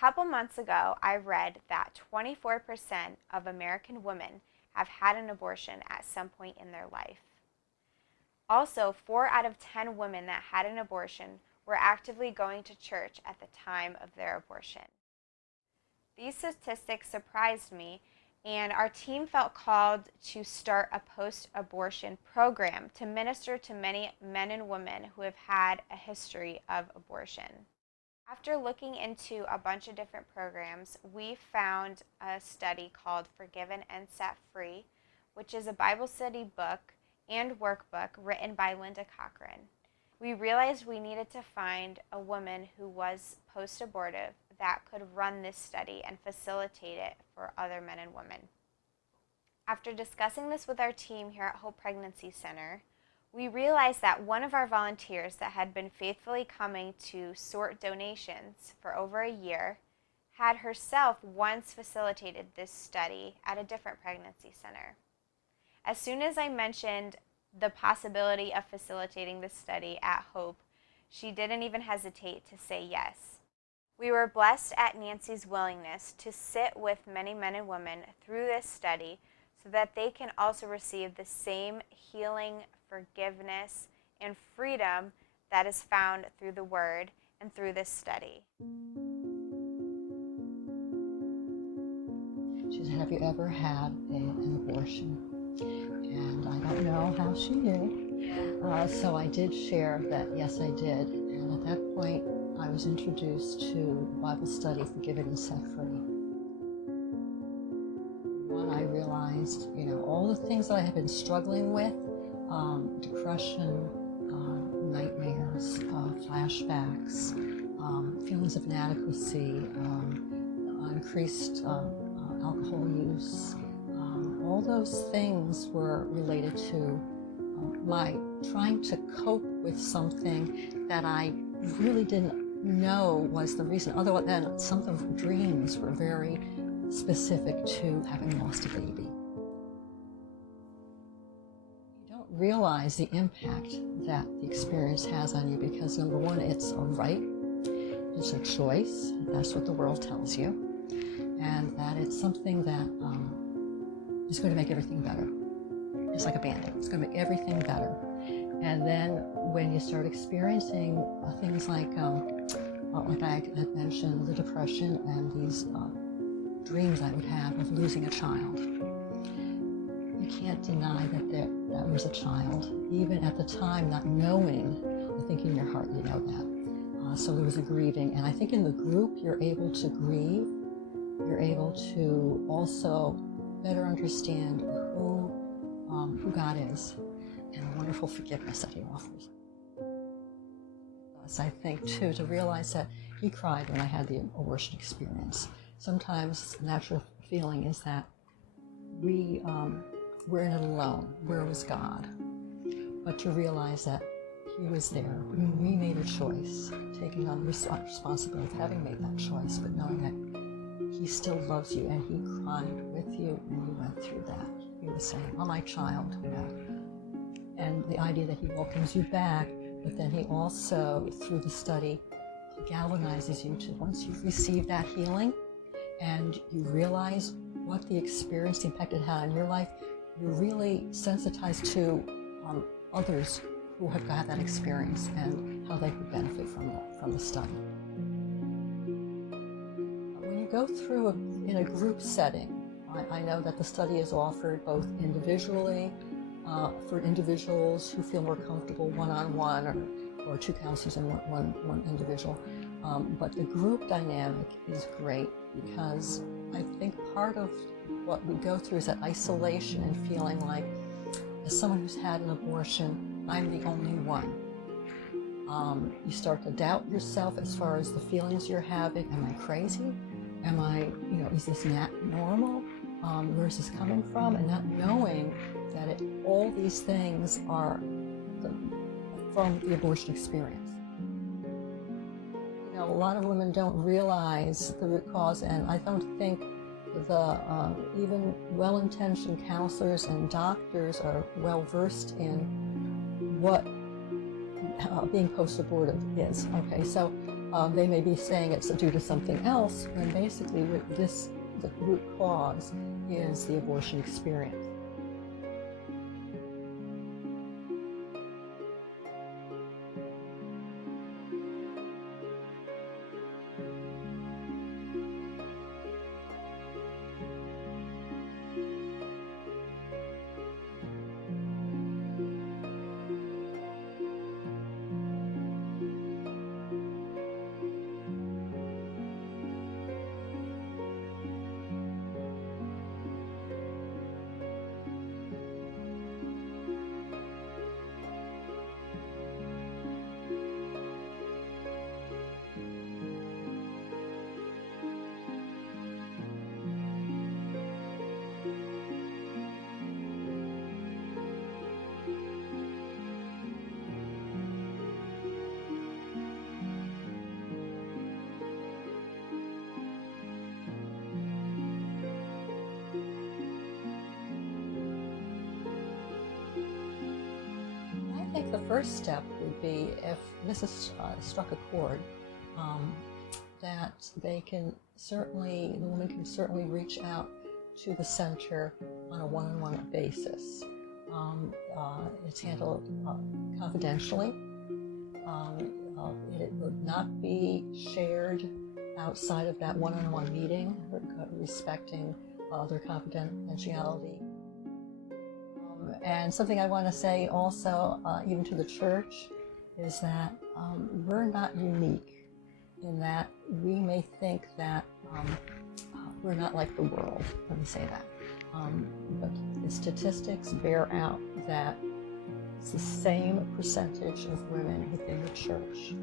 couple months ago, I read that 24% of American women have had an abortion at some point in their life. Also, 4 out of 10 women that had an abortion were actively going to church at the time of their abortion. These statistics surprised me, and our team felt called to start a post-abortion program to minister to many men and women who have had a history of abortion. After looking into a bunch of different programs, we found a study called Forgiven and Set Free, which is a Bible study book and workbook written by Linda Cochran. We realized we needed to find a woman who was post-abortive that could run this study and facilitate it for other men and women. After discussing this with our team here at Hope Pregnancy Center, we realized that one of our volunteers that had been faithfully coming to sort donations for over a year had herself once facilitated this study at a different pregnancy center. As soon as I mentioned the possibility of facilitating this study at Hope, she didn't even hesitate to say yes. We were blessed at Nancy's willingness to sit with many men and women through this study so that they can also receive the same healing, forgiveness, and freedom that is found through the Word and through this study. She said, "Have you ever had an abortion?" And I don't know how she knew. So I did share that, yes, I did. And at that point, I was introduced to Bible study, Forgiven and Set Free. When I realized, all the things that I had been struggling with, depression, nightmares, flashbacks, feelings of inadequacy, increased alcohol use, all those things were related to my trying to cope with something that I really didn't know was the reason, other than some of the dreams were very specific to having lost a baby. You don't realize the impact that the experience has on you because, number one, it's a right, it's a choice, that's what the world tells you, and that it's something that is going to make everything better. It's like a Band-Aid. It's going to make everything better. And then when you start experiencing things like I had mentioned, the depression and these dreams I would have of losing a child, you can't deny that was a child. Even at the time, not knowing, I think in your heart you know that. So there was a grieving. And I think in the group, you're able to grieve. You're able to also better understand who God is and the wonderful forgiveness that He offers. I think, too, to realize that He cried when I had the abortion experience. Sometimes the natural feeling is that we're in it alone. Where was God? But to realize that He was there. We made a choice, taking on the responsibility of having made that choice, but knowing that He still loves you, and He cried with you, and you went through that. He was saying, "Oh, my child," and the idea that He welcomes you back, but then He also, through the study, galvanizes you to, once you've received that healing, and you realize what the experience, the impact it had on your life, you're really sensitized to others who have had that experience and how they could benefit from the study. When you go through in a group setting, I know that the study is offered both individually, for individuals who feel more comfortable one-on-one, or two counselors and one individual. But the group dynamic is great because I think part of what we go through is that isolation and feeling like, as someone who's had an abortion, I'm the only one. You start to doubt yourself as far as the feelings you're having. Am I crazy? Am I, is this not normal? Where is this coming from? And not knowing that all these things are from the abortion experience. A lot of women don't realize the root cause, and I don't think the even well-intentioned counselors and doctors are well-versed in what being post-abortive is. Okay, so They may be saying it's due to something else, when basically the root cause is the abortion experience. I think the first step would be, if this has struck a chord, that the woman can certainly reach out to the center on a one-on-one basis. It's handled confidentially. It would not be shared outside of that one-on-one meeting, respecting their confidentiality. And something I want to say also, even to the church, is that we're not unique in that we may think that we're not like the world. Let me say that. But the statistics bear out that it's the same percentage of women within the church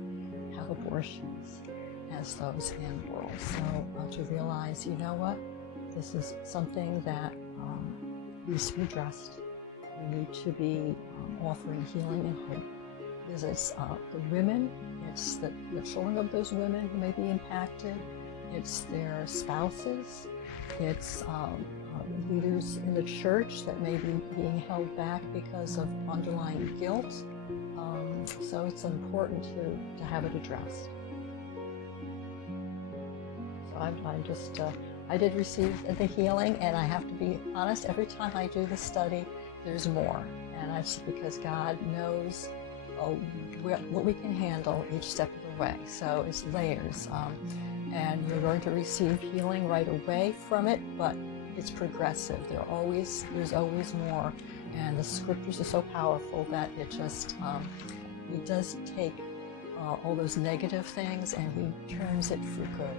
have abortions as those in the world. So to realize, you know what, this is something that needs to be addressed. We need to be offering healing and hope. Because it's the women, it's the children of those women who may be impacted, it's their spouses, it's leaders in the church that may be being held back because of underlying guilt. So it's important to have it addressed. So I did receive the healing, and I have to be honest, every time I do the study, there's more. And that's because God knows what we can handle each step of the way. So it's layers. And you're going to receive healing right away from it, but it's progressive. There's always more. And the scriptures are so powerful that it just, he does take all those negative things and he turns it for good.